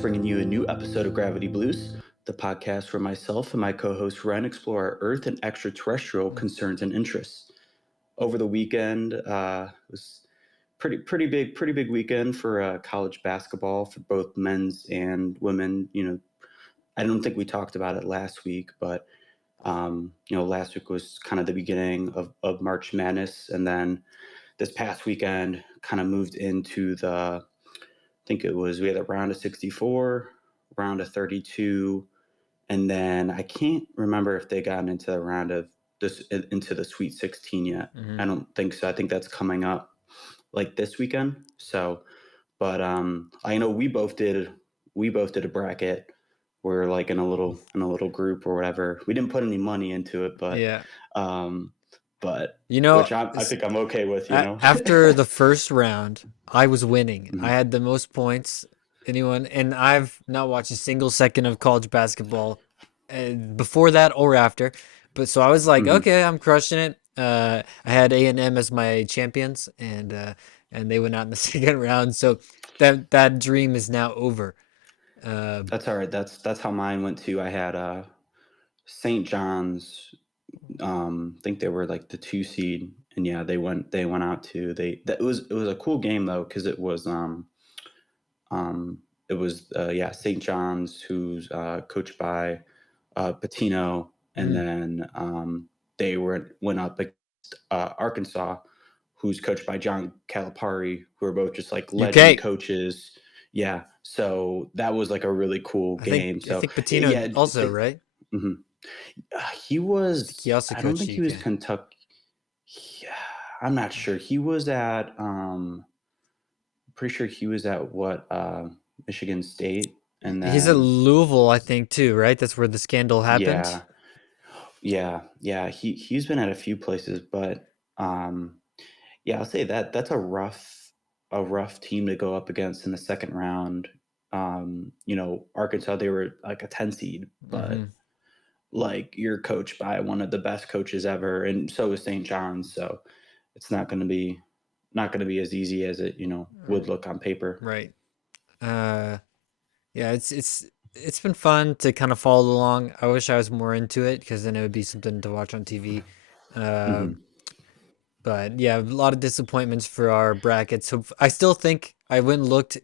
bringing you a new episode of Gravity Blues, the podcast where myself and my co-host Ren explore our Earth and extraterrestrial concerns and interests. Over the weekend, it was pretty big weekend for college basketball for both men's and women. I don't think we talked about it last week, but last week was kind of the beginning of March Madness, and then this past weekend kind of moved into we had a round of 64, round of 32, and then I can't remember if they got into the Sweet 16 yet. Mm-hmm. I don't think so. I think that's coming up like this weekend. So, but I know we both did a bracket. We're like in a little group or whatever. We didn't put any money into it, but Yeah. But which I think I'm okay with. After the first round, I was winning. Mhm. I had the most points anyone, and I've not watched a single second of college basketball before that or after. But so I was like, okay, I'm crushing it. I had A&M as my champions, and they went out in the second round. So that dream is now over. That's all right. That's how mine went too. I had St. John's. I think they were like the 2 seed, and yeah, they went out to it was a cool game though, because it was St. John's, who's coached by Patino, and then they went up against Arkansas, who's coached by John Calipari, who are both just like legend coaches. Yeah, so that was like a really cool game. I think Patino also, right? Mm-hmm. He was. He also I don't think he was UK. Kentucky. I'm not sure. He was at. Pretty sure he was at Michigan State, and then he's at Louisville, I think, too, right? That's where the scandal happened. Yeah. He's been at a few places, but I'll say that's a rough team to go up against in the second round. Arkansas, they were like a 10 seed, but like you're coached by one of the best coaches ever, and so is St. John's. So it's not going to be as easy as it would look on paper. Right. Yeah, it's been fun to kind of follow along. I wish I was more into it because then it would be something to watch on TV. But yeah, a lot of disappointments for our brackets. So I still think I went and looked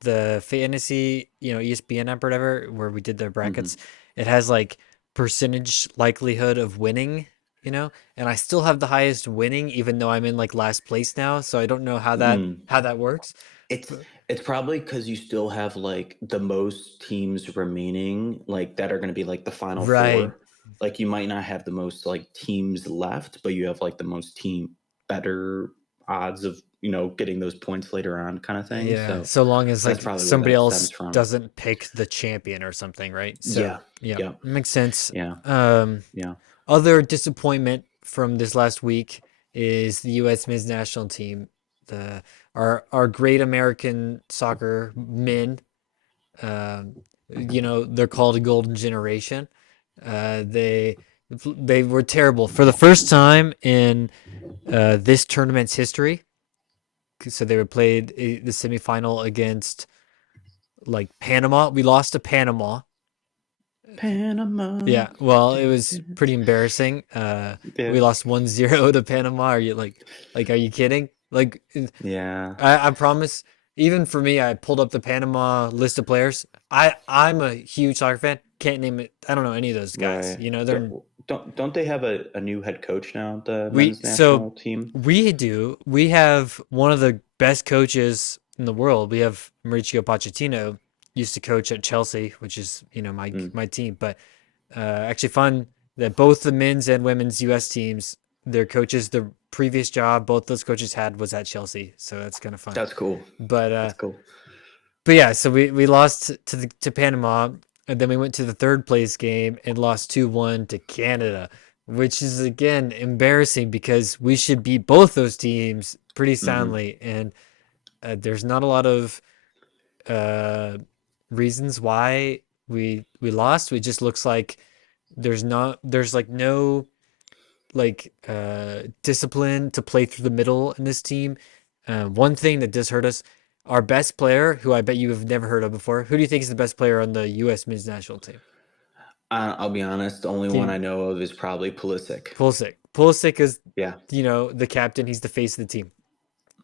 the fantasy, ESPN app or whatever, where we did their brackets. It has like percentage likelihood of winning, and I still have the highest winning, even though I'm in like last place now. So I don't know how that works. It's probably because you still have like the most teams remaining, like that are going to be like the final four. Like you might not have the most like teams left, but you have like the most better odds of getting those points later on, kind of thing. Yeah, so long as like somebody else doesn't pick the champion or something, right? So yeah, makes sense. Yeah. Other disappointment from this last week is the U.S. men's national team. Our great American soccer men. They're called a golden generation. They were terrible for the first time in this tournament's history. So they were played the semifinal against like Panama. We lost to Panama. Yeah, well, it was pretty embarrassing. We lost 1-0 to Panama. Are you like are you kidding? Like, yeah, I promise. Even for me, I pulled up the Panama list of players. I'm a huge soccer fan. Can't name it. I don't know any of those guys. Right. They're don't they have a new head coach now? The men's national team. We do. We have one of the best coaches in the world. We have Mauricio Pochettino. Used to coach at Chelsea, which is my team. But actually, fun that both the men's and women's U.S. teams, their coaches, the previous job both those coaches had was at Chelsea. So that's kind of fun. That's cool. That's cool. But yeah, so we lost to Panama, and then we went to the third place game and lost 2-1 to Canada, which is again embarrassing because we should beat both those teams pretty soundly, and there's not a lot of reasons why we lost. It just looks like there's like no like discipline to play through the middle in this team. One thing that does hurt us, Our best player, who I bet you have never heard of before, who do you think is the best player on the U.S. men's national team? I'll be honest. The only one Team I know of is probably Pulisic. Pulisic. Pulisic is, Yeah. the captain. He's the face of the team.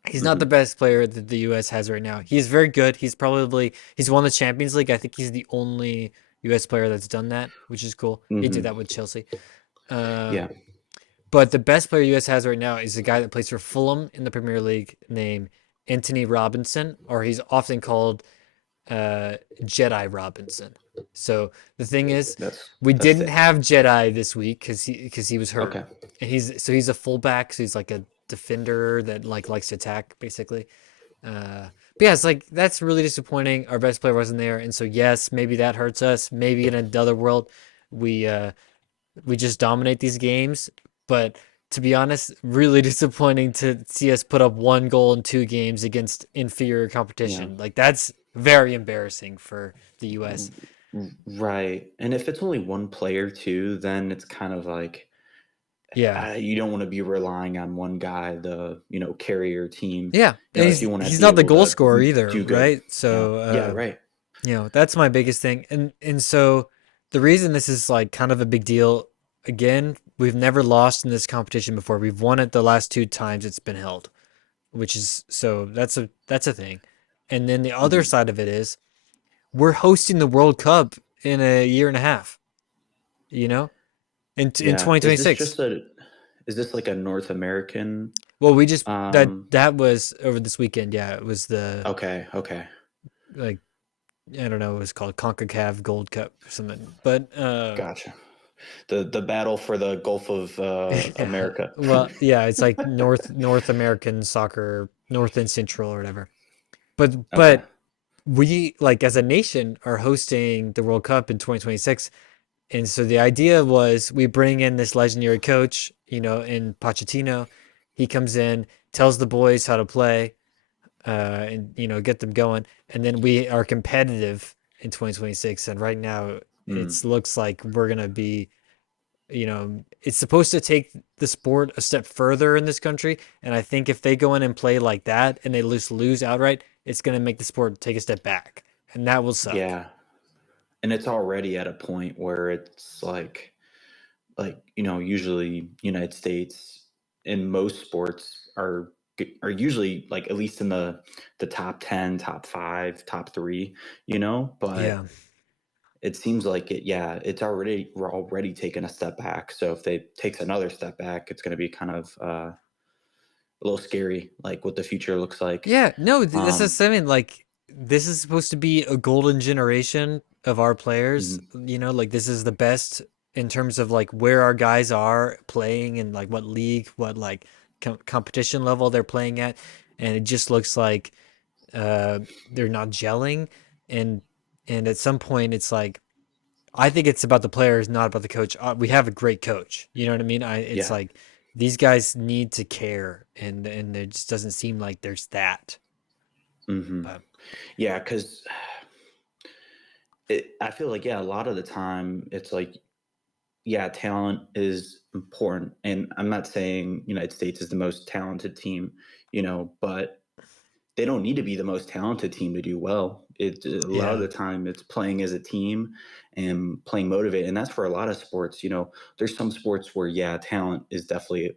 He's not the Hmm. best player that the U.S. has right now. He's very good. He's won the Champions League. I think he's the only U.S. player that's done that, which is cool. He did Hmm. that with Chelsea. Uh, Yeah. but the best player U.S. has right now is a guy that plays for Fulham in the Premier League named Anthony Robinson, or he's often called Jedi Robinson. So the thing is, we That's didn't sick. have Jedi this week because he was hurt, Okay. and he's a fullback, so he's like a defender that likes to attack basically. But yeah, it's like that's really disappointing. Our best player wasn't there, and so yes, maybe that hurts us. Maybe in another world, we uh, we just dominate these games. But to be honest, really disappointing to see us put up one goal in two games against inferior Yeah. competition. Like that's very embarrassing for the U.S. Right. And if it's only one player too, then it's kind of like Yeah, you don't want to be relying on one guy, carry your team. yeah, and If you want to he's be not the able goal to scorer either, do good. right? Yeah. So Yeah. Right. that's my biggest thing. And so the reason this is like kind of a big deal, again, we've never lost in this competition before. We've won it the last two times it's been held, which is so that's a thing. And then the other Hmm. side of it is we're hosting the World Cup in a year and a half, you know? In Yeah. 2026. Is this like a North American? Well, we just Um, that was over this weekend. Yeah, it was the okay. Okay. like I don't know, it was called CONCACAF Gold Cup or something. But Gotcha. The battle for the Gulf of yeah. America. Well, yeah, it's like North American soccer, North and Central or whatever. Okay. But we like as a nation are hosting the World Cup in 2026. And so the idea was we bring in this legendary coach, in Pochettino. He comes in, tells the boys how to play, and get them going, and then we are competitive in 2026. And right now, Mm, it looks like we're gonna be, it's supposed to take the sport a step further in this country. And I think if they go in and play like that and they lose outright, it's gonna make the sport take a step back, and that will suck. yeah. And it's already at a point where it's usually United States in most sports are usually like at least in the top 10, top 5, top 3, but Yeah. it seems like we're already taking a step back. So if they takes another step back, it's going to be kind of a little scary, like what the future looks like. Yeah, no, that's Um, just I mean, like this is supposed to be a golden generation of our players. mhm, Like this is the best in terms of like where our guys are playing and like what league, what like competition level they're playing at, and it just looks like they're not gelling, and at some point it's like I think it's about the players, not about the coach. We have a great coach. You know what I mean? It's yeah. like these guys need to care, and it just doesn't seem like there's that. Hmm. But Yeah, because I feel like, yeah, a lot of the time it's like, yeah, talent is important. And I'm not saying United States is the most talented team, but they don't need to be the most talented team to do well. A lot of yeah, the time it's playing as a team and playing motivated. And that's for a lot of sports. There's some sports where, yeah, talent is definitely,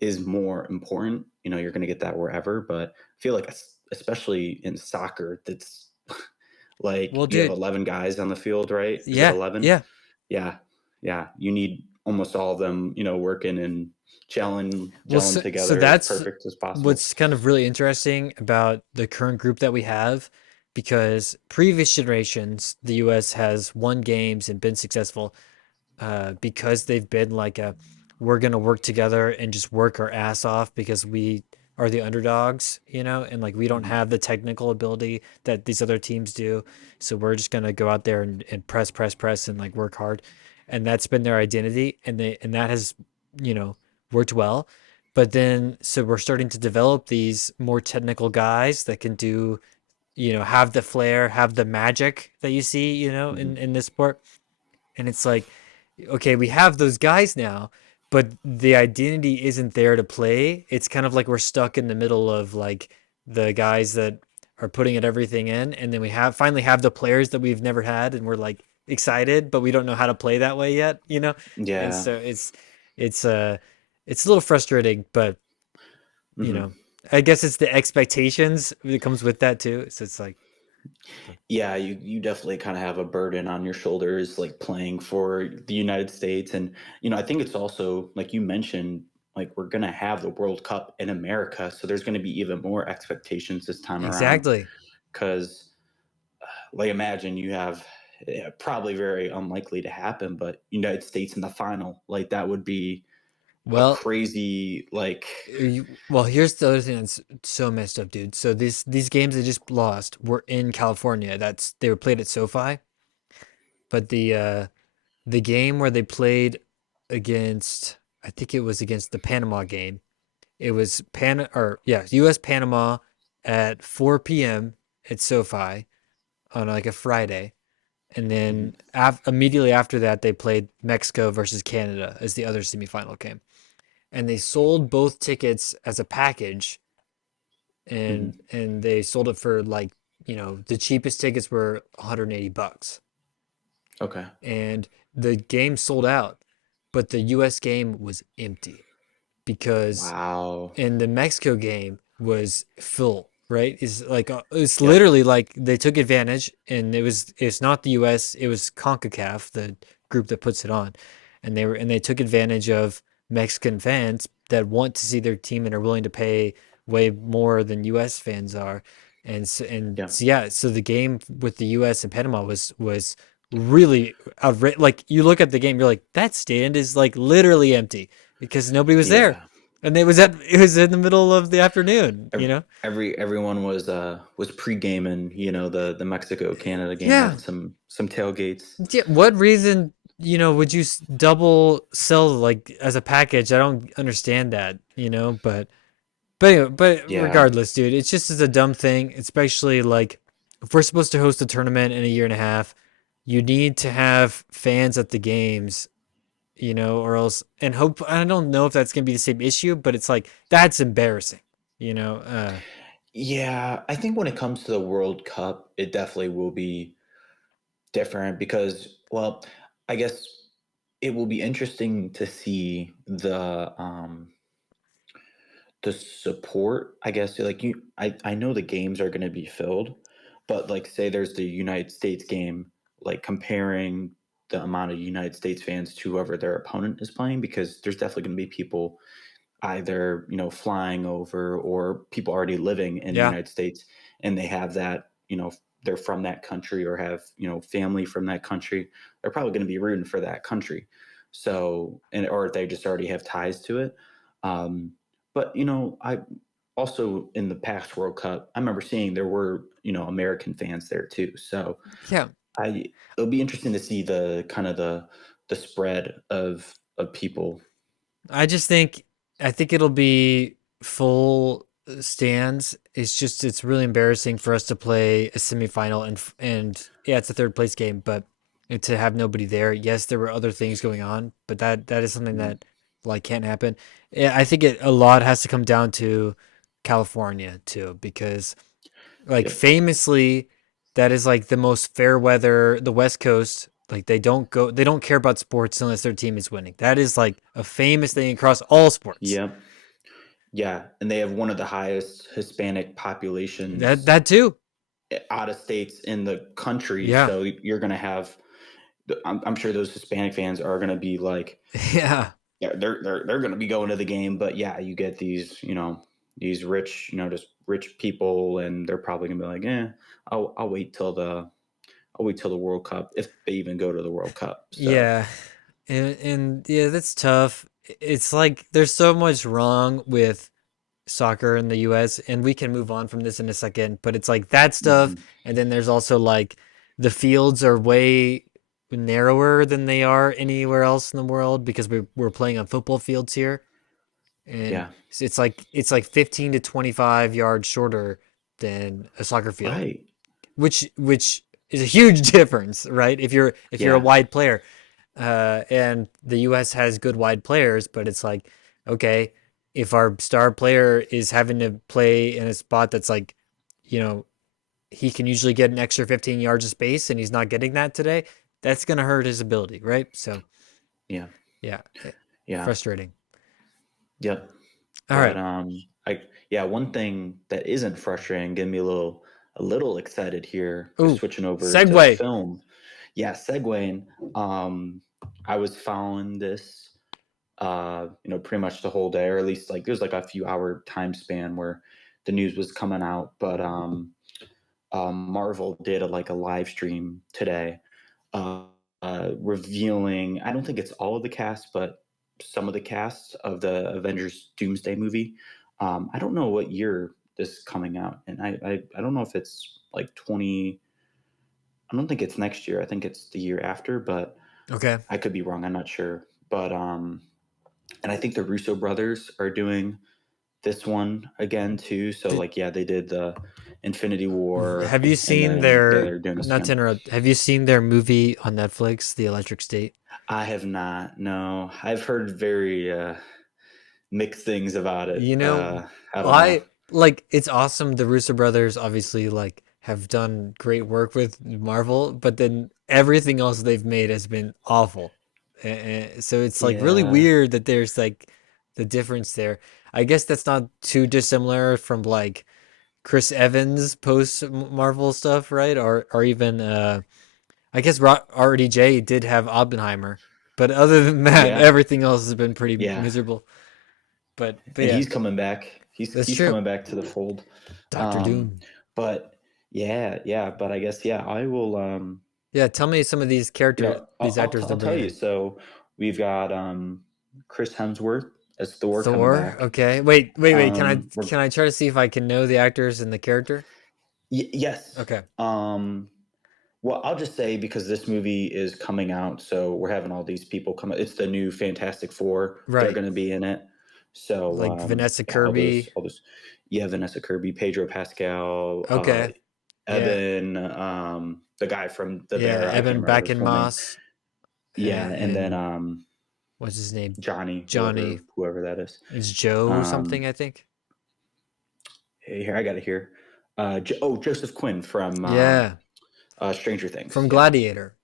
is more important. You're going to get that wherever. But I feel like, especially in soccer, that's like well, you have dude, 11 guys on the field, right? Is it yeah, 11? yeah. Yeah. Yeah. You need almost all of them, working and Well, gelling so together as that's perfect as possible. what's kind of really interesting about the current group that we have, because previous generations, the U.S. has won games and been successful, because they've been like we're gonna work together and just work our ass off because we are the underdogs, and like we don't Mhm. have the technical ability that these other teams do, so we're just gonna go out there and press and like work hard, and that's been their identity, and that has you know worked well. But then so we're starting to develop these more technical guys that can do, have the flair, have the magic that you see, Mhm. in this sport. And it's like, okay, we have those guys now, but the identity isn't there to play. It's kind of like we're stuck in the middle of like the guys that are putting it everything in, and then we have finally have the players that we've never had, and we're like excited, but we don't know how to play that way yet, you know. And Yeah. so it's it's a little frustrating, but you Hmm. know, I guess it's the expectations that comes with that too. So it's like, but Yeah, you definitely kind of have a burden on your shoulders, like playing for the United States, and I think it's also like you mentioned, like we're gonna have the World Cup in America, so there's gonna be even more expectations this time around. exactly. Because, like, imagine you have, yeah, probably very unlikely to happen, but United States in the final, like that would be a Well, crazy, like, well, here's the other thing that's so messed up, dude. So these games they just lost were in California. That's they were played at SoFi, but the game where they played against, I think it was against the Panama game. It was US Panama at 4 p.m. at SoFi on like a Friday, and mhm, then immediately after that they played Mexico versus Canada as the other semifinal game, and they sold both tickets as a package, mhm. and they sold it for like, the cheapest tickets were $180, Okay. and the game sold out, but the US game was empty because Wow. and the Mexico game was full, right? It's Yep. literally like they took advantage, and it's not the U.S. It was CONCACAF, the group that puts it on, and they took advantage of Mexican fans that want to see their team and are willing to pay way more than U.S. fans are, Yeah. yeah, so the game with the U.S. and Panama was really outrageous. Like you look at the game, you're like that stand is like literally empty because nobody was there. Yeah. And it was in the middle of the afternoon, you know? Everyone was pre-gaming, the Mexico Canada game, Yeah. having some tailgates. Yeah. What reason, would you double sell like as a package? I don't understand that, but anyway, but Yeah. regardless, dude, it's just as a dumb thing, especially like if we're supposed to host a tournament in a year and a half, you need to have fans at the games, or else and hope I don't know if that's gonna be the same issue, but it's like that's embarrassing, you know. Yeah, I think when it comes to the World Cup, it definitely will be different because, well, I guess it will be interesting to see the support. I guess like I know the games are going to be filled, but like say there's the United States game, like comparing the amount of United States fans to whoever their opponent is playing, because there's definitely going to be people either flying over or people already living in the Yeah. United States, and they have that, they're from that country or have family from that country. They're probably going to be rooting for that country, so, and or they just already have ties to it. um, but I also, in the past World Cup, I remember seeing there were American fans there too, so Yeah. I it'll be interesting to see the kind of the spread of people. I think it'll be full stands. It's really embarrassing for us to play a semifinal and yeah, it's a third place game, but to have nobody there. Yes, there were other things going on, but that is something Mhm. that like can't happen. Yeah, I think a lot has to come down to California too, because like Yep. famously that is like the most fair weather, the West Coast, like they don't care about sports unless their team is winning. That is like a famous thing across all sports. Yep. Yeah, and they have one of the highest Hispanic populations That too. out of states in the country. Yeah. So you're going to have, I'm sure those Hispanic fans are going to be like, Yeah. yeah, they're going to be going to the game. But yeah, you get these, these rich, just rich people, and they're probably going to be like, I'll wait till the World Cup, if they even go to the World Cup. So Yeah. And yeah, that's tough. It's like there's so much wrong with soccer in the US, and we can move on from this in a second, but it's like that stuff, mhm. and then there's also like the fields are way narrower than they are anywhere else in the world because we're playing on football fields here, and Yeah, it's like 15 to 25 yards shorter than a soccer field, right. which is a huge difference, right? If you're a Yeah, wide player, and the US has good wide players, but it's like okay, if our star player is having to play in a spot that's like, you know, he can usually get an extra 15 yards of space and he's not getting that today, that's going to hurt his ability, right? So, Yeah. yeah, Yeah. frustrating. Yep. All But right. I yeah, one thing that isn't frustrating, getting me a little excited here, is Ooh, switching over to segue. film. Yeah, segueing. I was following this pretty much the whole day, or at least like there's like a few hour time span where the news was coming out. But Marvel did like a live stream today, uh, revealing. I don't think it's all of the cast, but some of the cast of the Avengers Doomsday movie. I don't know what year this is coming out, and I don't know if it's like 20. I don't think it's next year. I think it's the year after, but Okay. I could be wrong. I'm not sure. But and I think the Russo brothers are doing this one again too. So Did, like, yeah, they did the Infinity War, have you and seen then yeah, their, they're doing this not to again. interrupt, have you seen their movie on Netflix, The Electric State? I have not. No, I've heard very mixed things about it. You know, I don't know. I like it's awesome. The Russo brothers obviously like have done great work with Marvel, but then everything else they've made has been awful. So it's like really Yeah, weird that there's like the difference there. I guess that's not too dissimilar from like Chris Evans post Marvel stuff, right? Or even I guess RDJ did have Oppenheimer, but other than that, yeah, everything else has been pretty yeah. miserable. But And yeah, he's coming back. that's He's true. coming back to the fold. Doctor Um, Doom. but yeah, yeah. But I guess yeah, I will. Yeah, tell me some of these characters, these actors they're I'll tell bringing you. in. So we've got Chris Hemsworth as Thor coming Thor. back. Okay. Wait. We're Can I try to see if I can know the actors and the character? Yes. Okay. Well, I'll just say because this movie is coming out, so we're having all these people come. It's the new Fantastic Four. They're Right. going to be in it. So Like Vanessa yeah, Kirby. yeah, Vanessa Kirby, Pedro Pascal, Okay. Yeah. Evan, the guy from The Yeah. Bear. I can't Evan remember his full name. Moss. Yeah, and then And what's his name? Johnny, Johnny. whoever that is. It's Joe Um, something, I think. Here I got it here. Joseph Quinn from Yeah. Stranger Things. From Yeah. Gladiator.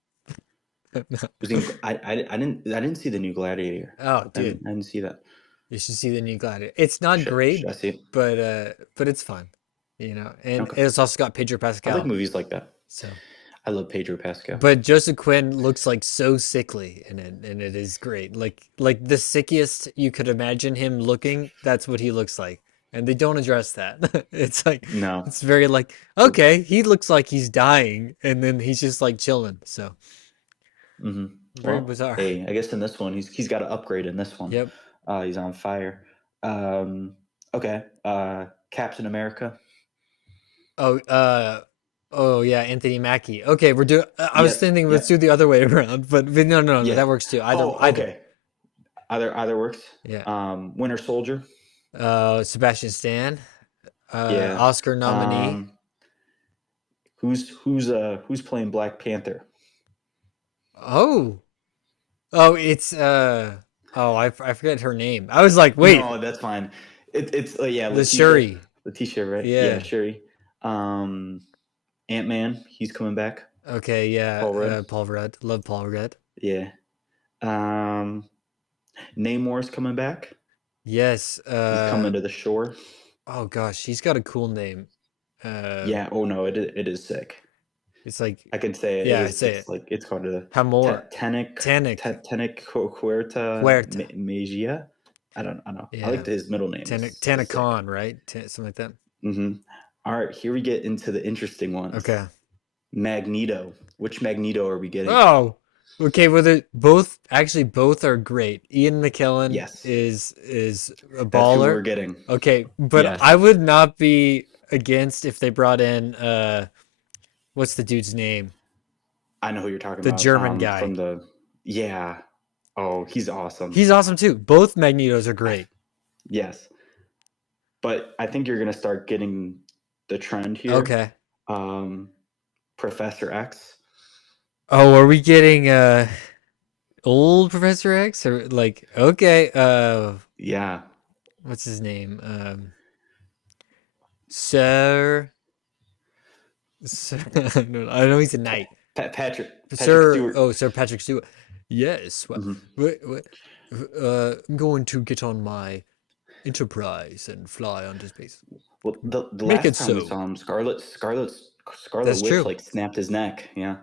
Was in, I didn't see the new Gladiator. Oh, dude. I didn't see that. You should see the new Gladiator. It's not great, Should I see it? but it's fun. You know, and Okay. it's also got Pedro I like Pascal. movies like that. So I love Pedro Pascal. but Joseph Quinn looks like so sickly in it, and it is great. Like the sickest you could imagine him looking, that's what he looks like. And they don't address that. It's like No. it's very like, okay, he looks like he's dying, and then he's just like chilling. So Hmm. very Well, bizarre. hey, I guess in this one he's got to upgrade in this one. Yep. He's on fire. Um, okay. Captain America. Oh, oh yeah, Anthony Mackie. Okay, we're doing. I was Yep. thinking let's do Yep. the other way around, but no, Yeah. that works too. Oh, Either. okay. Either works. Yeah. Winter Soldier. Sebastian Stan, Yeah. Oscar nominee. Um, who's playing Black Panther? Oh, it's I forget her name. I was like, wait, No, that's fine. It's yeah, the Shuri. Letitia, right? Yeah, Yeah. Shuri. Um, Ant-Man, he's coming back. Okay. Yeah. Paul Rudd. Paul Rudd. Love Paul Rudd. Yeah. Um, Namor's coming back. Yes. He's coming to the shore. Oh gosh, he's got a cool name. Uh, Yeah. Oh no, it is sick. it's like, I can say it. yeah, say It's it. like it's called a Hamor. Tenic Tannic. Tenic Huerta Huerta. Magia. I don't know. I Yeah. like his middle name. Is sick. Tanacon, right? Something like that. Mm-hmm. All right, here we get into the interesting ones. Okay. Magneto. Which Magneto are we getting? Oh, okay. Well, both are great. Ian McKellen Yes, is a that's who we're baller. getting. Okay, but Yes, I would not be against if they brought in what's the dude's name? I know who you're talking The about. German guy. From the yeah. Oh, he's awesome. He's awesome too. Both Magnetos are great. Yes, but I think you're gonna start getting the trend here. Okay. Professor X. Oh, are we getting old Professor X or like okay? Yeah, what's his name? Sir, Sir no, I know he's a knight. Patrick Sir, Stewart. oh, Sir Patrick Stewart. Yes, well, Hmm. I'm going to get on my Enterprise and fly onto space. Well, the Make last it time we so. saw him, Scarlet That's Witch true. like snapped his neck. Yeah,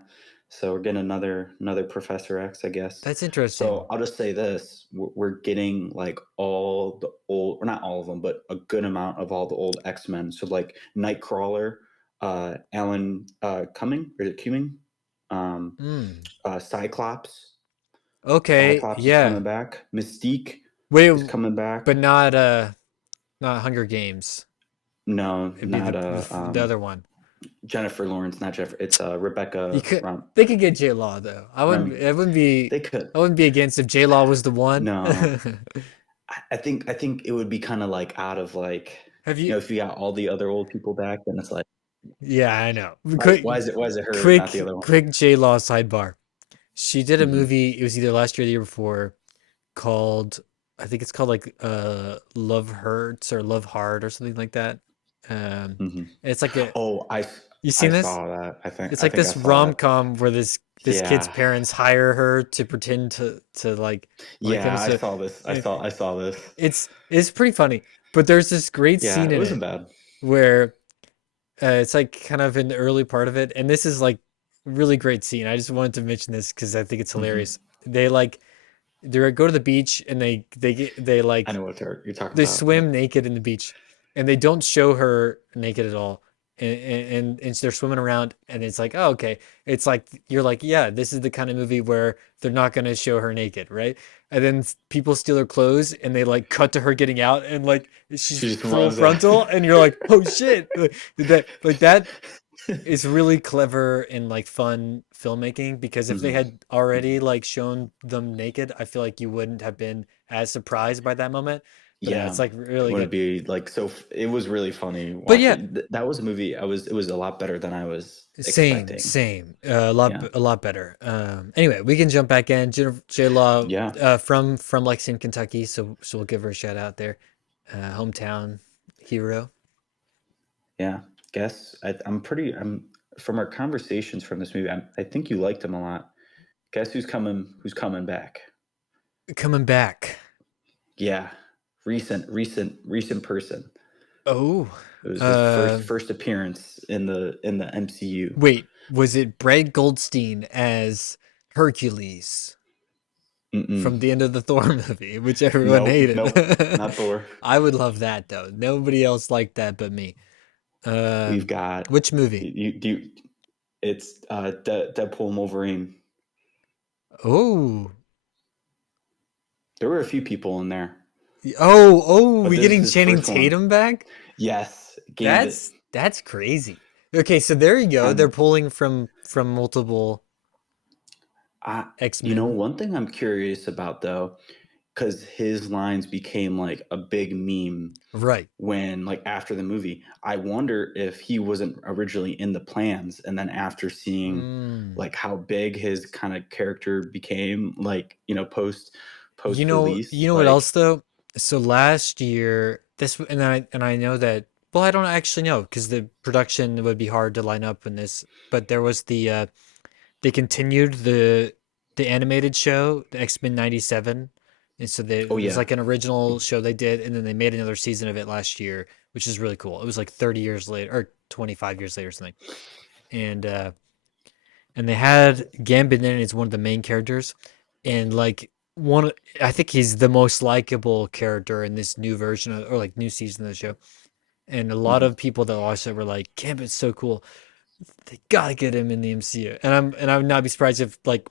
so we're getting another Professor X, I guess. That's So interesting. I'll just say this: we're getting like all the old, or not all of them, but a good amount of all the old X-Men. So like Nightcrawler, Alan Cumming, or is it Cumming? Um, Hmm. Cyclops. Okay, Cyclops is yeah. coming back. Mystique Wait, is coming back. but not Hunger Games. No, It'd be not the other one. Jennifer Lawrence, not Jennifer. It's You Rebecca could they could get J Law though. Remy. I wouldn't be They could. I wouldn't be against if J Law was the one. No, I think it would be kind of like out of like, Have you? if you got all the other old people back, then it's like, Yeah, I know. why is it her and not the other one? Quick J Law sidebar. She did a Hmm. movie. It was either last year or the year before called. I think it's called like Love Hurts or Love Hard or something like that. Um, Hmm. it's like a. Oh, You I seen this? saw that. I think It's I like think I this saw rom that. com where this kid's Yeah, parents hire her to pretend to like him. yeah, I So saw this. eh, I saw this. it's pretty funny. But there's this great Yeah, scene it in wasn't it bad. where it's like kind of in the early part of it, and this is like really great scene. I just wanted to mention this because I think it's Hmm. hilarious. They go to the beach and they I like know what you're talking they about. Yeah. swim naked in the beach, and they don't show her naked at all. And they're swimming around, and it's like, oh, okay. It's like you're like, yeah, this is the kind of movie where they're not gonna show her naked, right? And then people steal her clothes, and they like cut to her getting out, and like she's She just full runs out. frontal, and you're like, oh shit, that is really clever and like fun filmmaking because if they Hmm. had already like shown them naked, I feel like you wouldn't have been as surprised by that moment. But Yeah, it's like it really would good. be like so. It was really funny But yeah, watching. That was a movie. It was a lot better than I was expecting. same, Yeah, a lot better. Anyway, we can jump back in. J Law, yeah, from Lexington, Kentucky, so we'll give her a shout out there, hometown hero. yeah. Guess I'm pretty. I'm from our conversations from this movie. I think you liked him a lot. Guess who's coming? Who's coming back? Coming back. Yeah, recent person. Oh, It was his first uh, first appearance in the MCU. wait, was it Brad Goldstein as Hercules Mm-mm. from the end of the Thor movie, which everyone Nope, hated? nope, not Thor. I would love that though. Nobody else liked that but me. We've got Which movie? it's Deadpool and Wolverine. Oh, There were a few people in there, but we this is getting his Channing first one. Tatum back? Yes, Gambit. That's crazy. Okay, so there you go. They're I'm pulling from multiple I X-Men. one thing I'm curious about though, because his lines became like a big meme Right. when like after the movie. I wonder if he wasn't originally in the plans, and then after seeing Mm. like how big his kind of character became, like post You release, know what like else though? So last year, this and I know that. Well, I don't actually know because the production would be hard to line up in this. But there was they continued the animated show, the X-Men '97, and so oh it was yeah, like an original show they did, and then they made another season of it last year, which is really cool. It was like 30 years later or 25 years later or something, and uh, and they had Gambit in it as one of the main characters, and like one, I think he's the most likable character in this new version of, or like new season of the show. And a lot hmm, of people that watched it were like, "Gambit's so cool. They gotta get him in the MCU." And I would not be surprised if like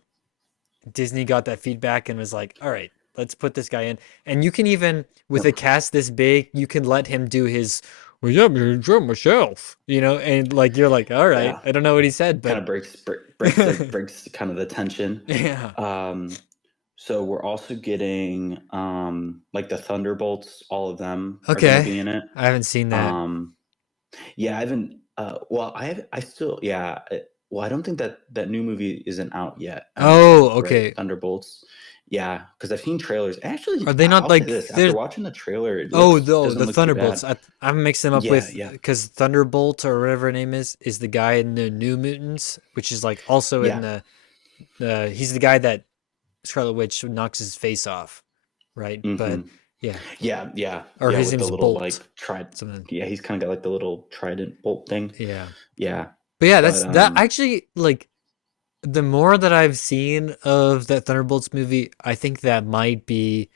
Disney got that feedback and was like, "All right, let's put this guy in." And you can even with a yep, cast this big, you can let him do his. Well, yeah, I'm gonna enjoy myself, and like you're like, all right, yeah. I don't know what he said, Kind but of breaks kind of the tension. yeah. Um, so we're also getting like the Thunderbolts. All of them are going to Okay. be in it. I haven't seen that. Um, yeah, I haven't. Well, I still, yeah. Well, I don't think that new movie isn't out yet. I don't Oh, think, right? okay. Thunderbolts. Yeah, because I've seen trailers. Are Actually, they not I'll say like this: after they're watching the trailer, oh the doesn't the look too Thunderbolts? bad. I mix them up Yeah, with yeah, because Thunderbolt or whatever her name is the guy in the New Mutants, which is like also in yeah. the he's the guy that Scarlet Witch knocks his face off, right? Hmm. But yeah, Yeah, yeah, or yeah. his With the name's little Bolt, like trident. something. Yeah, he's kind of got like the little trident bolt thing. Yeah, Yeah, but yeah, but that actually like the more that I've seen of that Thunderbolts movie, I think that might be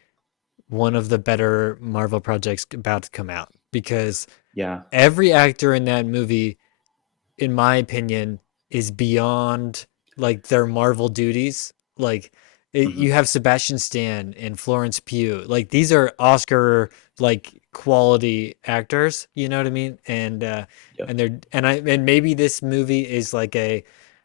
one of the better Marvel projects about to come out because yeah. every actor in that movie, in my opinion, is beyond like their Marvel duties. Like you Hmm. have Sebastian Stan and Florence Pugh. Like these are Oscar like quality actors. You know what I mean? Yep. And they're and maybe this movie is like a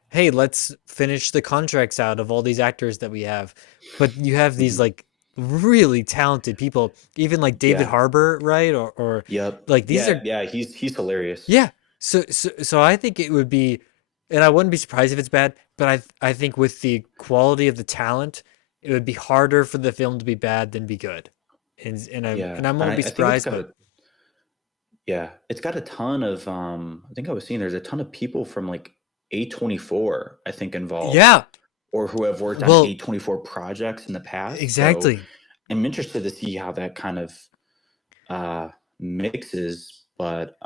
hey, let's finish the contracts out of all these actors that we have. But you have these Hmm. like really talented people, even like David Yeah. Harbour, right? Or Yep. like these Yeah. are Yeah. He's hilarious. yeah. So I think it would be, and I wouldn't be surprised if it's bad, but I think with the quality of the talent, it would be harder for the film to be bad than be good. And Yeah, I and won't be I think it's surprised, got but a yeah, it's got a ton of I think I was seeing there's a ton of people from like A24 I think involved yeah. or who have worked on Well, A24 projects in the past. So exactly. I'm interested to see how that kind of uh mixes. But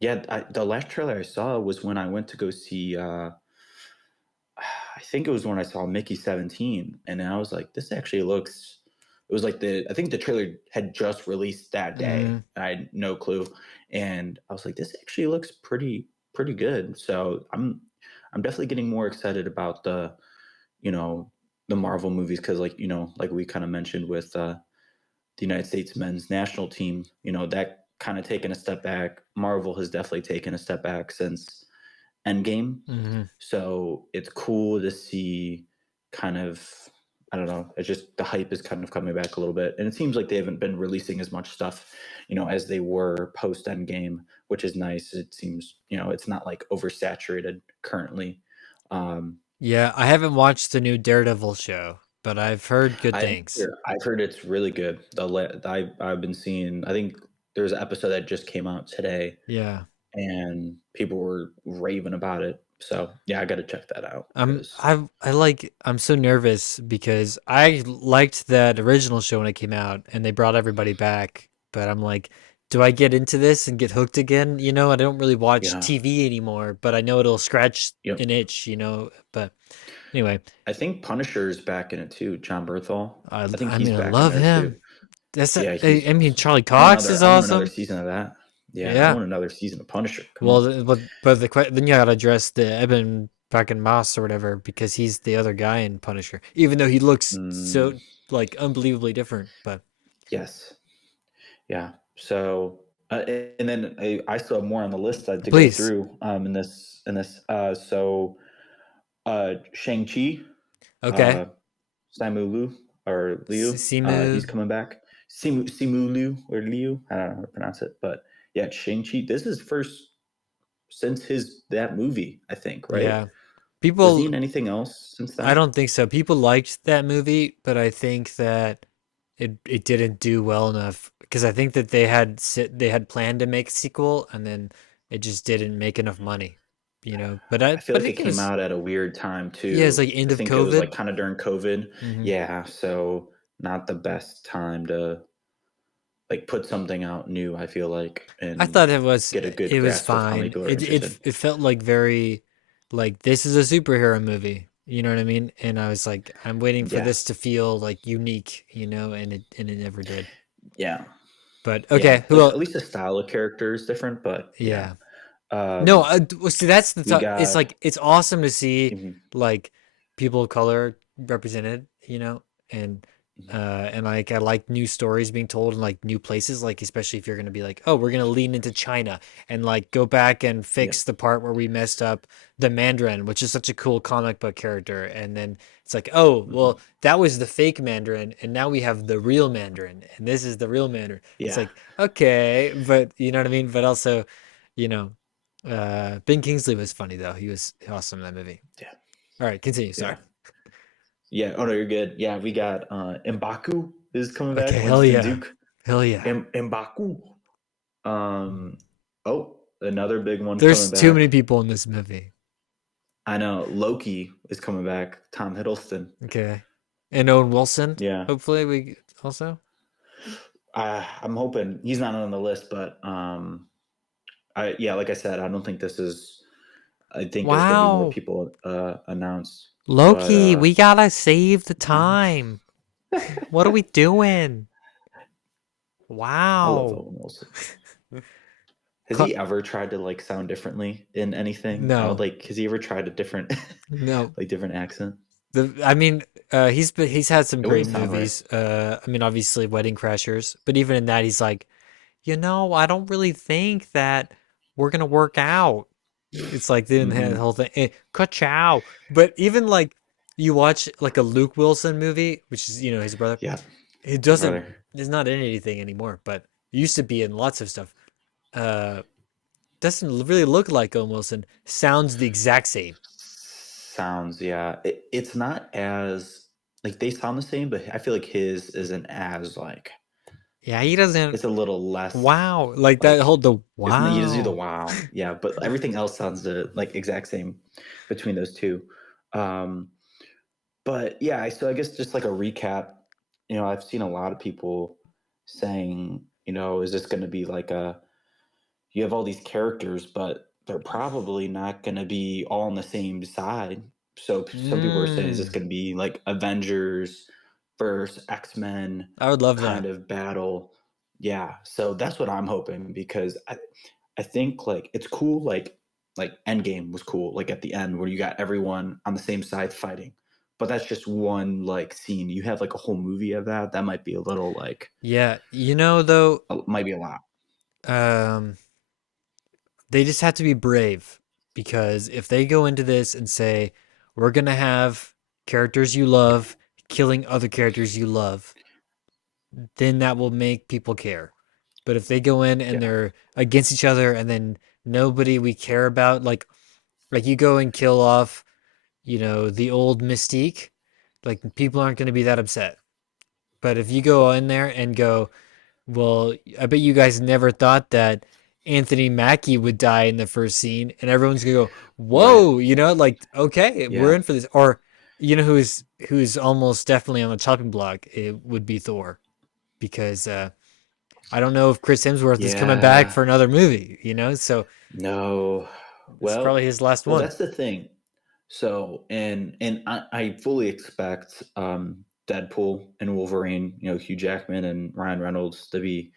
yeah, the last trailer I saw was when I went to go see I think it was when I saw Mickey 17, and I was like, this actually looks. It was like I think the trailer had just released that day. Mm, I had no clue, and I was like, this actually looks pretty good. So I'm definitely getting more excited about you know the Marvel movies because like like we kind of mentioned with the United States men's national team, that kind of taken a step back. Marvel has definitely taken a step back since Endgame. mm-hmm. So it's cool to see kind of, I don't know, it's just the hype is kind of coming back a little bit. And it seems like they haven't been releasing as much stuff, as they were post Endgame, which is nice. It seems, it's not like oversaturated currently. Um, Yeah, I haven't watched the new Daredevil show, but I've heard good I things. I've heard it's really good. I've been seeing. I think there's an episode that just came out today, Yeah. and people were raving about it. So yeah, I got to check that out because I'm so nervous because I liked that original show when it came out and they brought everybody back, but I'm like, do I get into this and get hooked again? You know, I don't really watch yeah, TV anymore, but I know it'll scratch yep. an itch, you know. But anyway, I think Punisher's back in it too. John Berthal. I think I he's mean, I back in love there too. him. That's Yeah, I he's mean, awesome. Charlie Cox is I want another awesome. season of that. Yeah, I Yeah. want another season of Punisher. Come Well, on. then you gotta address the Eben fucking Moss or whatever because he's the other guy in Punisher, even though he looks Mm, so like unbelievably different. But yes. Yeah. So, and then I still have more on the list to go please, through in this. So, Shang Chi, okay, uh, Simu Liu or Liu, Simu, he's coming back. Simu Liu or Liu, I don't know how to pronounce it, but yeah, Shang Chi. This is first since that movie, I think, right? yeah. Was he People, in anything else since I that? don't think so. People liked that movie, but I think that it didn't do well enough because I think that they had planned to make a sequel and then it just didn't make enough money, you know. I feel like it It came was out at a weird time yeah, it's too. like end I of think it was like COVID. kind of during COVID. Hmm. Yeah, so not the best time to like put something out new, I feel like, I and thought get a good it was grasp of how many fine. people are interested. It felt like very like this is a superhero movie. You know what I mean? And I was like, I'm waiting for Yeah. this to feel like unique, you know, and it never did. Yeah. But Yeah. okay, who Like at else? least the style of character is different, but yeah. Yeah. No, Um well, see, that's the we thought. It's got like it's awesome to see mhm, like people of color represented, you know, and mhm. and like I like new stories being told in like new places, like especially if you're gonna be like, oh, we're gonna lean into China and like go back and Yeah. fix the part where we messed up the Mandarin, which is such a cool comic book character, and then it's like, oh, Mhm. well, that was the fake Mandarin, and now we have the real Mandarin, and this is the real Mandarin. It's Yeah. like okay, but you know what I mean, but also, you know. Ben Kingsley was funny though. He was awesome in that movie. Yeah. All right, continue. Sorry. Yeah. Yeah. Oh no, you're good. Yeah, we got M'Baku is coming Okay, back. hell Winston yeah. Duke. Hell yeah. M'Baku. Oh, another big one coming There's too many back. people in this movie. I know Loki is coming back. Tom Hiddleston. Okay. And Owen Wilson, Yeah. hopefully we also. I'm hoping he's not on the list, but I yeah, like I said, I don't think this is. I think there's going to be more Wow. people announced, but Loki, we gotta save the time. What are we doing? I love Wow. Owen Wilson. Has he ever tried to like sound differently in anything? I would No, like. Has he ever tried a different, no. like different accent? I mean, he's had some It great wouldn't sound right. movies. I mean, obviously, Wedding Crashers, but even in that, he's like, I don't really think that we're gonna work out. It's like doing the Mm-hmm. whole thing, ka-chow. But even like you watch like a Luke Wilson movie, which is his brother. Yeah, He his doesn't brother is not in anything anymore, but used to be in lots of stuff. Uh, doesn't really look like Owen Wilson. Sounds the exact same. sounds. Yeah, it's not as like they sound the same, but I feel like his isn't as like Yeah, he doesn't. it's a little less Wow, like that like whole the it's he does do the wow. wow, yeah, but everything else sounds the like exact same between those two. Um, but yeah, so I guess just like a recap, I've seen a lot of people saying, is this going to be like a you have all these characters, but they're probably not going to be all on the same side. So some people are saying, is this Mm, going to be like Avengers versus X-Men I would love kind that. of battle? Yeah. So that's what I'm hoping because I think like it's cool. Like Endgame was cool. Like at the end where you got everyone on the same side fighting, but that's just one like scene. You have like a whole movie of that. That might be a little like Yeah, though, might be a lot. um, they just have to be brave because if they go into this and say we're gonna have characters you love killing other characters you love, then that will make people care. But if they go in and Yeah. they're against each other and then nobody we care about, like you go and kill off, the old Mystique, like people aren't going to be that upset. But if you go in there and go, well, I bet you guys never thought that Anthony Mackie would die in the first scene, and everyone's gonna go, Right. "Whoa!" Like, okay, we're Yeah. in for this. Or, who's almost definitely on the chopping block? It would be Thor because I don't know if Chris Hemsworth is coming back Yeah. for another movie. So No. it's probably his last Well, one. that's the thing. So, and I fully expect Deadpool and Wolverine, Hugh Jackman and Ryan Reynolds to be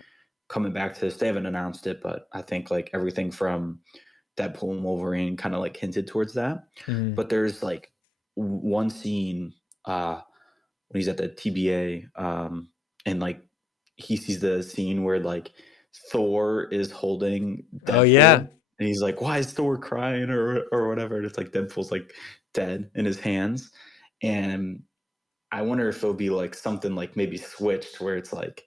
coming back to this. They haven't announced it, but I think like everything from Deadpool and Wolverine kind of like hinted towards that. Mm. But there's like one scene when he's at the TBA, and like he sees the scene where like Thor is holding Oh yeah. Deadpool, and he's like, "Why is Thor crying?" or whatever. And it's like Deadpool's like dead in his hands, and I wonder if it'll be like something like maybe switched where it's like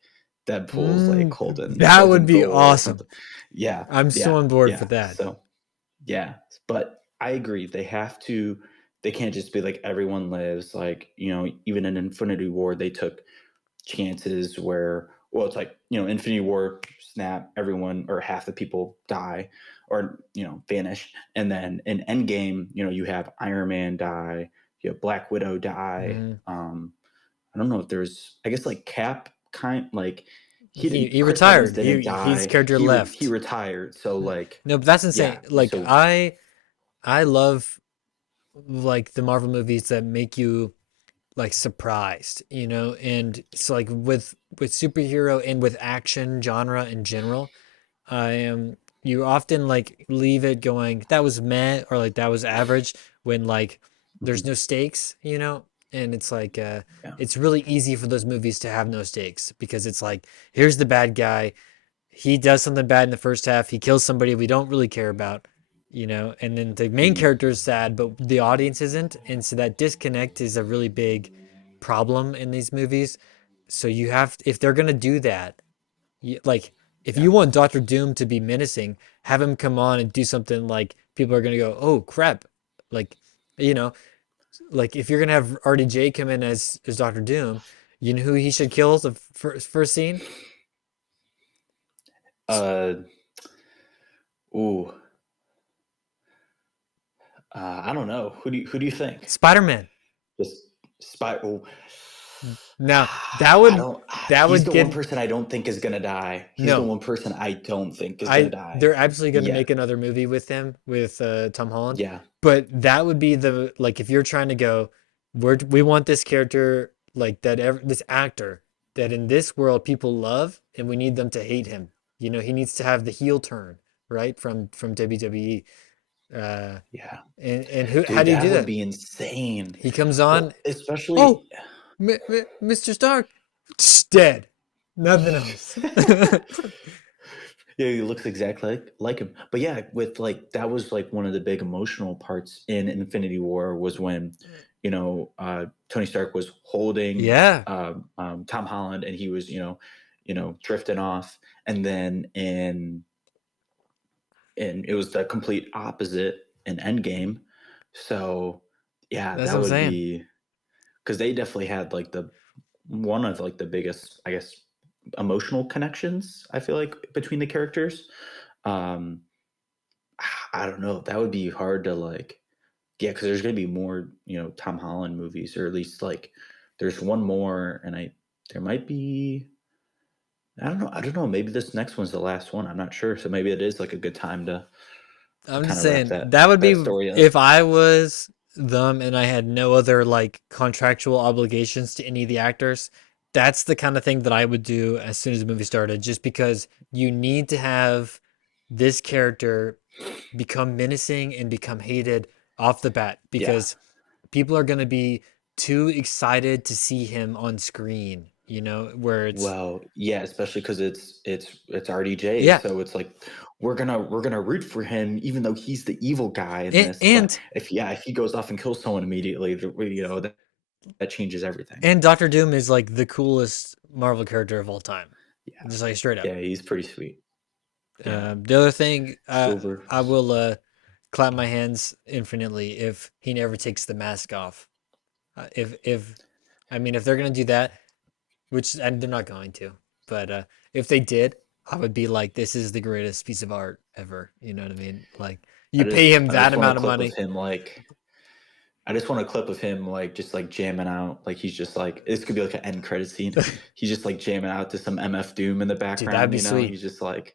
Deadpool's like That would holding be Thor or awesome. something. Yeah, I'm so yeah, on board for yeah. that. So yeah, but I agree. They have to. They can't just be like everyone lives. Like even in Infinity War, they took chances where it's like Infinity War snap, everyone or half the people die or vanish, and then in Endgame, you have Iron Man die, you have Black Widow die. Mhm. I don't know if there's. I guess like Cap kind like he didn't. He Chris Evans retired. didn't His die. character He left. retired. So like No, but that's yeah. insane. Like So I love like the Marvel movies that make you like surprised, and so like with superhero and with action genre in general, I am you often like leave it going that was meh or like that was average when like there's mhm, no stakes, and it's like yeah. it's really easy for those movies to have no stakes because it's like here's the bad guy, he does something bad in the first half. He kills somebody we don't really care about, and then the main Mhm, character is sad, but the audience isn't. And so that disconnect is a really big problem in these movies. So if they're going to do that, like, if yeah. you want Doctor Doom to be menacing, have him come on and do something like people are going to go, oh, crap. Like, you know, Like if you're gonna have RDJ come in as Doctor Doom, you know who he should kill the first scene? Uh, ooh, I don't know. Who do you think? Spider-Man. Just spy. Oh, Now that I would don't. that He's would the one get person I don't think is gonna die. He's the no. one person I don't think is gonna die They're absolutely going to yet. make another movie with him with Tom Holland, Yeah, but that would be the like if you're trying to go, we want this character like that this actor that in this world people love and we need them to hate him. You know, he needs to have the heel turn, right? From WWE. Uh, yeah, and who how dude, do you that do would that? be insane. He comes on, Well, especially. oh, Mr. Stark, dead. Nothing else. Yeah, he looks exactly like him. But yeah, with like that was like one of the big emotional parts in Infinity War was when, Tony Stark was holding Yeah, Tom Holland and he was, drifting off, and then in it was the complete opposite in Endgame. So yeah, that's that what I'm would saying. be because they definitely had like the one of like the biggest, I guess, emotional connections. I feel like between the characters. Um, I don't know. That would be hard to like, yeah, because there's gonna be more, Tom Holland movies, or at least like there's one more, and there might be. I don't know. I don't know. Maybe this next one's the last one. I'm not sure. So maybe it is like a good time to I'm kind just of wrap saying that that would be story up. if I was them and I had no other like contractual obligations to any of the actors. That's the kind of thing that I would do as soon as the movie started, just because you need to have this character become menacing and become hated off the bat Yeah. because people are going to be too excited to see him on screen, you know, where it's, Well, yeah, especially because it's RDJ, yeah. so it's like we're gonna root for him, even though he's the evil guy in And, this. But and if he goes off and kills someone immediately, that changes everything. And Doctor Doom is like the coolest Marvel character of all time, Yeah, just like straight up. yeah, he's pretty sweet. Yeah, The other thing, Silver. I will clap my hands infinitely if he never takes the mask off. If I mean if they're gonna do that, which and they're not going to, but if they did, I would be like, this is the greatest piece of art ever. You know what I mean? Like I you pay just him I that just want a amount of clip of money. him like I just want a clip of him like just like jamming out, like he's just like this could be like an end credit scene. He's just like jamming out to some MF Doom in the Dude, that'd background. be sweet. He's just like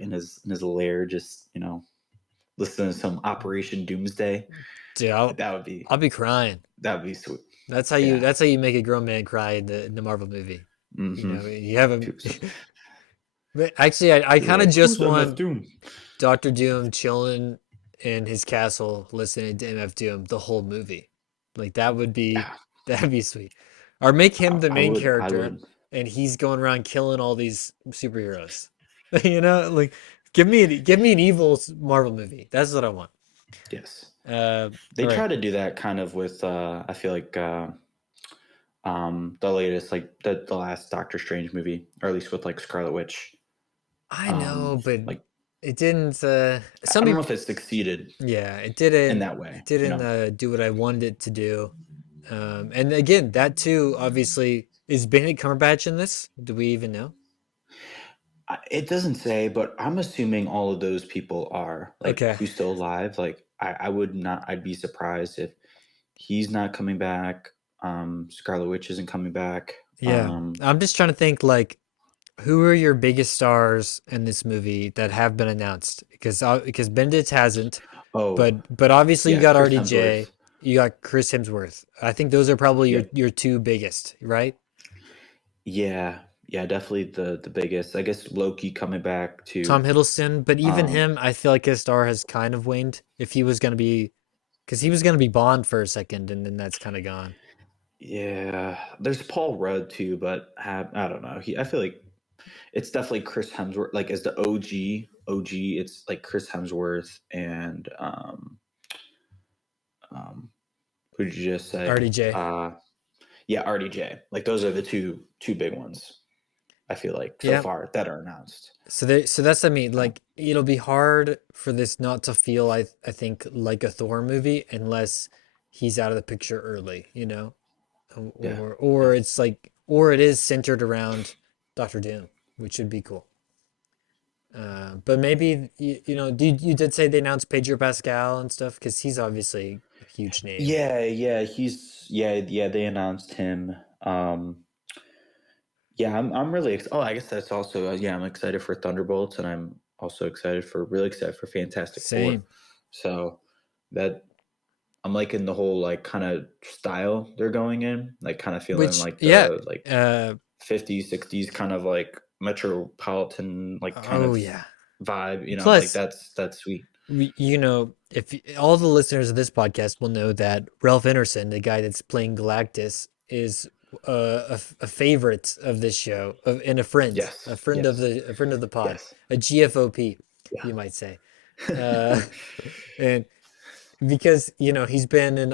in his lair, just listening to some Operation Doomsday. Dude, That would be I'll be crying. that would be sweet. That's how you Yeah. make a grown man cry in the Marvel movie. You Mm-hmm. know, you have a So but actually I people are kind of like, just who's MF want Doom? Doctor Doom chilling in his castle listening to MF Doom the whole movie. Like that would be Yeah, that'd be sweet. Or make him the I main would. I character would. and he's going around killing all these superheroes. You know, like give me an evil Marvel movie. That's what I want. Yes. All They right. try to do that kind of with. I feel like the latest, like the last Doctor Strange movie, or at least with like Scarlet Witch. I know, but Like it didn't I some don't know people if it succeeded yeah, in that way. it didn't do what I wanted it to do. And again, that too, obviously, is Benedict Cumberbatch in this? Do we even know? It doesn't say, but I'm assuming all of those people are like Okay. who's still alive. Like I would not. I'd be surprised if he's not coming back. Scarlet Witch isn't coming back. Yeah. I'm just trying to think like who are your biggest stars in this movie that have been announced? Because Benedict hasn't, Oh but obviously you yeah, got Chris RDJ, Hemsworth. you got Chris Hemsworth. I think those are probably Yeah, your two biggest, right? yeah, yeah. Definitely the biggest. I guess Loki coming back Tom to. Hiddleston, but even Um, him, I feel like his star has kind of waned. If he was going to be, because he was going to be Bond for a second, and then that's kind of gone. yeah, there's Paul Rudd too, but I don't know. I feel like it's definitely Chris Hemsworth. Like as the OG, it's like Chris Hemsworth and um, who did you just say? RDJ. Yeah, RDJ. Like those are the two big ones. I feel like so Yeah. far that are announced. So that's I mean, Uh, like it'll be hard for this not to feel I think like a Thor movie unless he's out of the picture early, you know, Yeah. or Yeah. it's like or it is centered around Doctor Doom, which would be cool. But maybe you know, you did say they announced Pedro Pascal and stuff because he's obviously a huge name. Yeah, yeah, yeah, they announced him. Yeah, I'm really oh, I guess that's also yeah, I'm excited for Thunderbolts and I'm also really excited for Fantastic Four. Same. So that I'm liking the whole like kind of style they're going in, like kind of feeling Which like yeah, the like uh, 50s, 60s kind of like metropolitan like kind oh of yeah. vibe, you know, like Plus, that's sweet. you know, if all the listeners of this podcast will know that Ralph Ineson, the guy that's playing Galactus, is a favorite of this show, and a Yes, friend of yes, a friend of the pod, yes. a GFOP, Yeah. you might say, uh, and because you know he's been in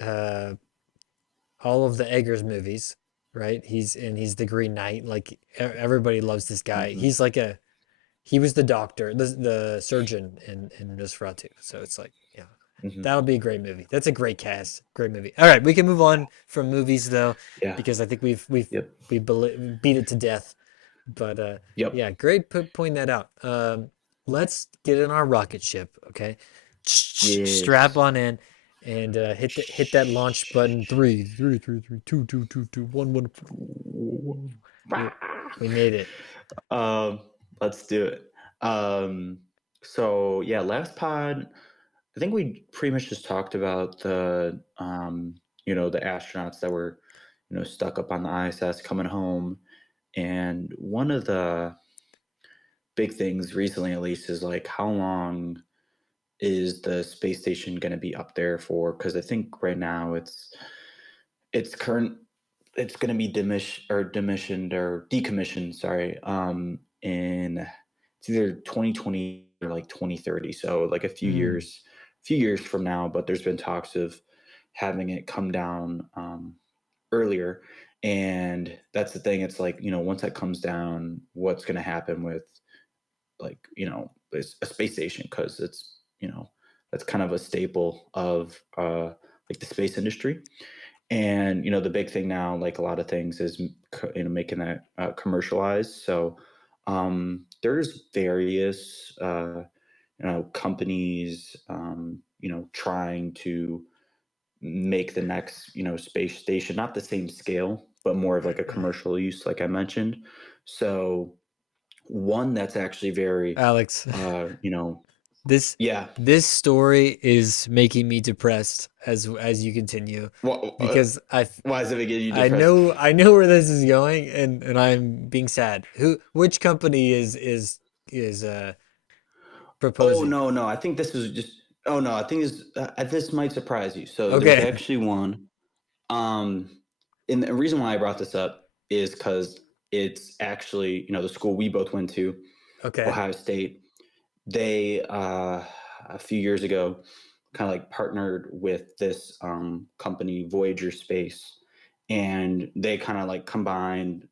uh, all of the Eggers movies, right? He's the Green Knight. Like everybody loves this guy. Hmm. He was the doctor, the surgeon in Nosferatu. So it's like, yeah, Hmm. that'll be a great movie. That's a great cast, great movie. All right, we can move on from movies though, Yeah. because I think Yep. beat it to death. But Yep. yeah, great pointing that out. Let's get in our rocket ship, okay? Strap Yes. on in and hit that launch button. Three, two, one, one. We we made it. Um, let's do it. Um, so yeah, last pod, I think we pretty much just talked about the astronauts that were, stuck up on the ISS coming home. And one of the big things recently, at least, is like how long is the space station going to be up there for? Because I think right now it's current it's going to be demissioned or decommissioned, sorry, in it's either 2020 or like 2030, so like Mm, a few years from now. But there's been talks of having it come down earlier, and that's the thing. It's like, once that comes down, what's going to happen with, like, a space station, because it's, that's kind of a staple of like the space industry. And the big thing now, like a lot of things, is making that commercialized. So there's various companies trying to make the next space station, not the same scale, but more of like a commercial use, like I mentioned. So one that's actually very Alex, uh you know this yeah. this story is making me depressed as you continue Well, because why is it getting you depressed? I know where this is going and I'm being sad. Which company is Oh proposing? no, no. I think this is just. Oh no, I think this might surprise you. So there's Okay. actually one. Um, and the reason why I brought this up is because it's actually the school we both went to, Okay. Ohio State. They a few years ago kind of like partnered with this company, Voyager Space, and they kind of like combined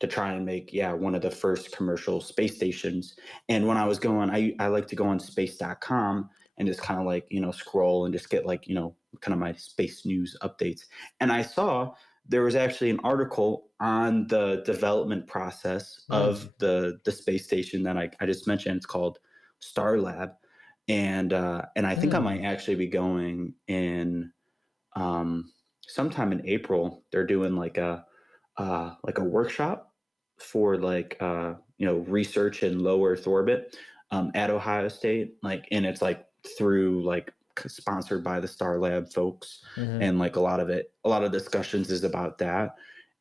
to try and make, yeah, one of the first commercial space stations. And when I was going, I like to go on space.com and just kind of like scroll and just get like kind of my space news updates. And I saw there was actually an article on the development process of Mm, the space station that I just mentioned. It's called Starlab, and I think I mm, might actually be going in um, sometime in April. They're doing like a workshop for like research in low Earth orbit at Ohio State, and it's like through like sponsored by the Starlab folks, hmm. and like a lot of discussions is about that.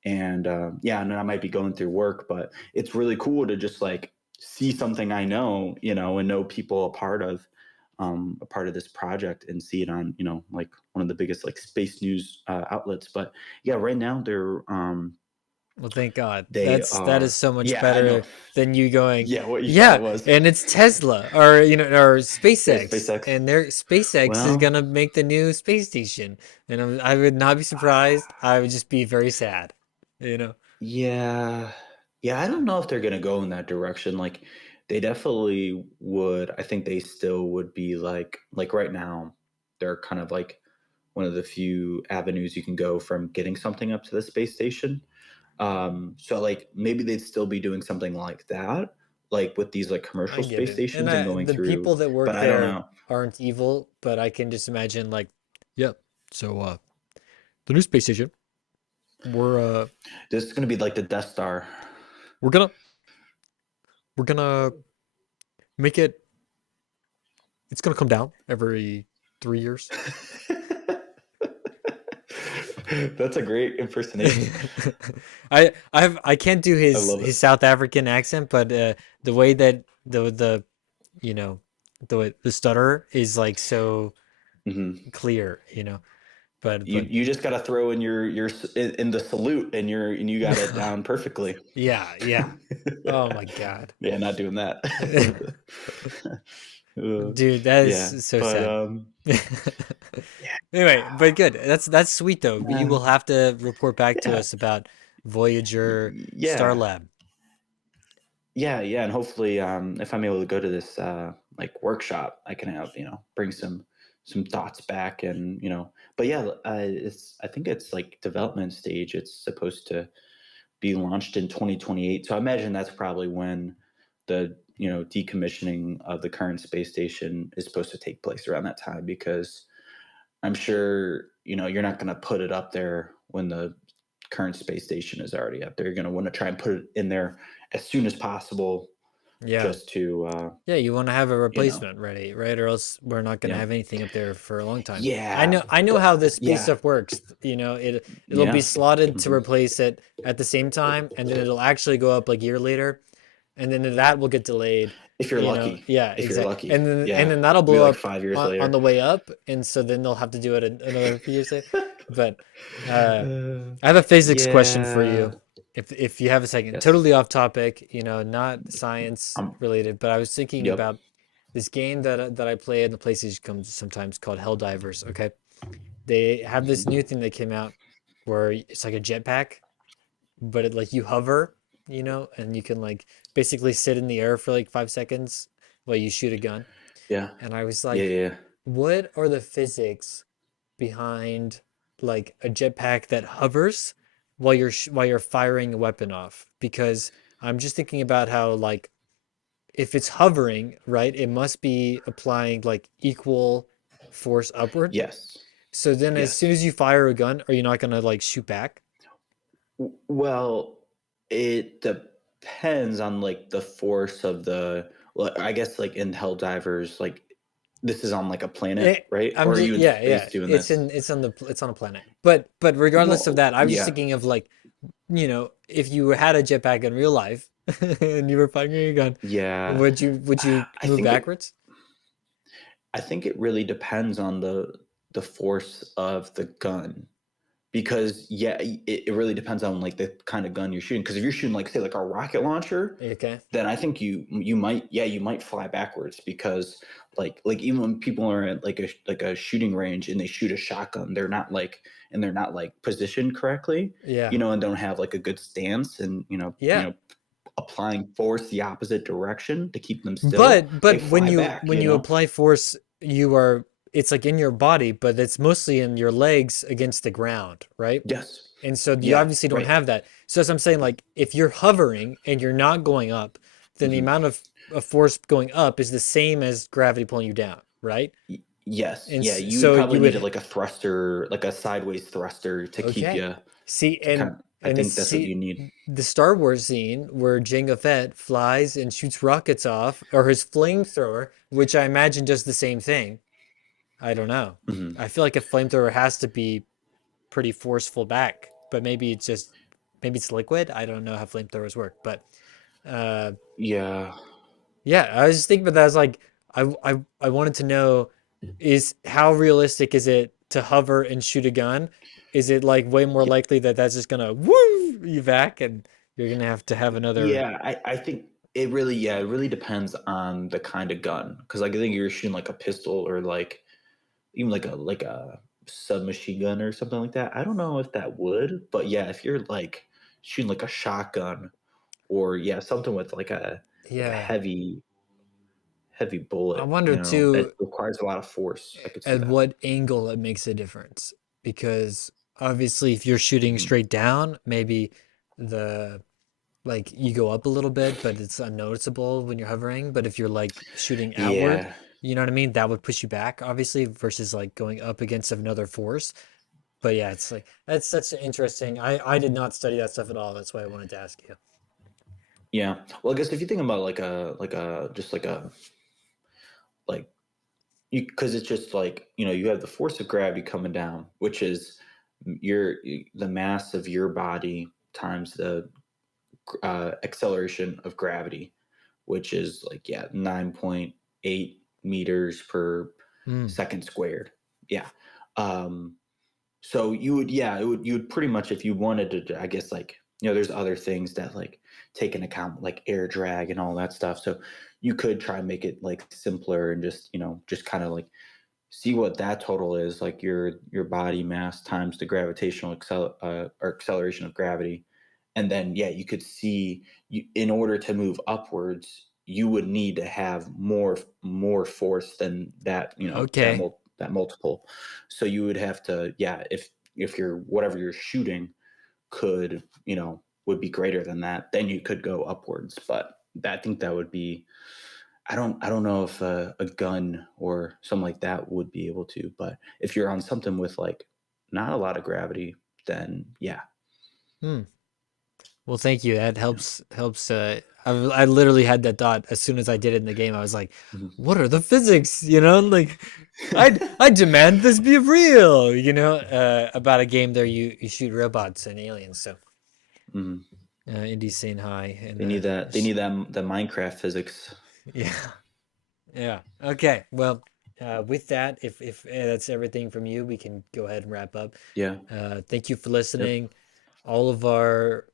And yeah, and I might be going through work, but it's really cool to just like see something I know, and know people a part of this project, and see it on like one of the biggest like space news outlets. But yeah, right now Well, thank God. they That is are, so much yeah, I know. better than you going, Yeah, what you thought yeah, it was. and it's Tesla or or Yeah, SpaceX, SpaceX. and their SpaceX is Well, gonna make the new space station, and I would not be surprised. I would just be very sad, you know. yeah, yeah. I don't know if they're gonna go in that direction. Like, They definitely would. I think they still would be like right now, they're kind of like one of the few avenues you can go from getting something up to the space station. So like maybe they'd still be doing something like that, like with these like I commercial get space it. And stations and going the people through. that But work I don't there know. aren't evil, but I can just imagine like, yep. So the new space station, we're uh This is gonna be like the Death Star. we're gonna we're gonna make it it's gonna come down every 3 years. That's a great impersonation. I can't do I love it. his South African accent, but the way that the you know the stutter is like so Hmm. clear, but You just got to throw in your in the salute, and you got it down perfectly. yeah, yeah. Oh my God. Yeah, not doing that. Dude, that Yeah, is so but sad. yeah, Anyway, but good. That's sweet though. You uh, will have to report back to yeah, us about Voyager yeah, Starlab. yeah, and hopefully, if I'm able to go to this like workshop, I can have bring some thoughts back, and but yeah, it's I think it's like development stage. It's supposed to be launched in 2028. So I imagine that's probably when the decommissioning of the current space station is supposed to take place around that time, because I'm sure you're not going to put it up there when the current space station is already up there. You're going to want to try and put it in there as soon as possible, Yeah. just to Yeah, you want to have a you know replacement ready, right? Or else we're not going to yeah, have anything up there for a long time. yeah, I know how but this space yeah, stuff works. It'll be yeah, slotted to hmm, replace it at the same time, and then it'll actually go up a year later, and then that will get delayed. if you're lucky, Yeah, if you're exactly. lucky, And yeah, then that'll maybe blow like up 5 years on the later. way up, and so then they'll have to do it another few years later. But I have a physics question for Yeah. you, if you have a second. Yes. Totally off topic, not science Um. related, but I was thinking Yep. about this game that I play in the PlayStation comes sometimes called Helldivers. Okay, they have this new Mhm. thing that came out where it's like a jetpack, but it like you hover, and you can like basically sit in the air for like 5 seconds while you shoot a gun. Yeah. And I was Yeah. like, Yeah. what are the physics behind like a jetpack that hovers while you're firing a weapon off? Because I'm just thinking about how like if it's hovering, right, it must be applying like equal force upward. Yes. So then as soon Yes. as you fire a gun, are you not gonna like shoot back? Well, it depends on like the force of the. Well, I guess like in Helldivers, like this is on like a planet, right? I'm Or are just you in yeah, yeah. space doing this? It's on a planet. But regardless of Well, that, I was just yeah, thinking of like, if you had a jetpack in real life and you were firing a gun, yeah. would you I move think it. backwards? I think it really depends on the force of the gun, because yeah, it really depends on like the kind of gun you're shooting. Because if you're shooting like say like a rocket launcher, Okay. then I think you might fly backwards, because like even when people are at like a shooting range and they shoot a shotgun, they're not like positioned correctly, Yeah. and don't have like a good stance, and Yeah. applying force the opposite direction to keep them still, they But fly back. when you apply force, it's like in your body, but it's mostly in your legs against the ground, right? Yes. And so you Yeah. obviously don't Right. have that. So as I'm saying, like if you're hovering and you're not going up, then the Hmm. amount of force going up is the same as gravity pulling you down, right? Yes. And Yeah. You would so probably you need would like a thruster, like a sideways thruster, to keep okay. you See, to kind of. I and it's think that's what see you need. the Star Wars scene where Jango Fett flies and shoots rockets off, or his flamethrower, which I imagine does the same thing. I don't know. Hmm. I feel like a flamethrower has to be pretty forceful back, but maybe it's liquid. I don't know how flamethrowers work, but uh, Yeah. yeah, I was just thinking about that. I was like, I wanted to know is how realistic is it to hover and shoot a gun? Is it like way more likely that that's just gonna woo you back and you're gonna have to have another? Yeah. I think it really depends on the kind of gun, because like I think you're shooting like a pistol, or like even like a submachine gun or something like that. I don't know if that would, but yeah, if you're like shooting like a shotgun, or yeah, something with like a like a Yeah. heavy I bullet. wonder It too requires a lot of force. I could see at that. what angle it makes a difference because obviously if you're shooting Mhm. straight down, maybe the like you go up a little bit, but it's unnoticeable when you're hovering. But if you're like shooting outward, Yeah, you know what I mean? That would push you back, obviously, versus like going up against another force. But yeah, it's like that's such an interesting. I did not study that stuff at all. That's why I wanted to ask you. yeah. Well, I guess if you think about just like you, because it's just like you have the force of gravity coming down, which is your the mass of your body times the acceleration of gravity, which is like 9.8 meters per Mm, second squared. Yeah. Um, so you would it would you would pretty much if you wanted to I guess like there's other things that like take into account like air drag and all that stuff. So you could try and make it like simpler and just kind of like see what that total is, like your body mass times the gravitational or acceleration of gravity, and then you could see in order to move upwards you would need to have more force than that okay. that multiple. So you would have to if you're whatever you're shooting could would be greater than that, then you could go upwards. But I think that would be I don't know if a gun or something like that would be able to, but if you're on something with like not a lot of gravity, then yeah. Hmm. Well, thank you. That helps. I literally had that thought as soon as I did it in the game. I was like, Mhm. "What are the physics?" Like I demand this be real. About a game there you shoot robots and aliens. So, Mhm. Indy's saying hi and They need the Minecraft physics. yeah, yeah. Okay. Well, with that, if that's everything from you, we can go ahead and wrap up. Yeah. Thank you for Yep. listening. All of our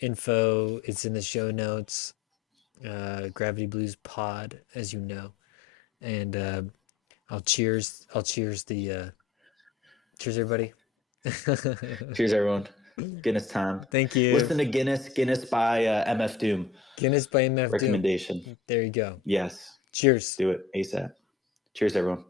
info is in the show notes. Gravity Blues Pod, as you know. And I'll cheers the cheers everybody. Cheers, everyone. Guinness time. Thank you. Listen to Guinness by MF Doom. Guinness by MF Doom. Recommendation. There you go. Yes. Cheers. Do it ASAP. Cheers, everyone.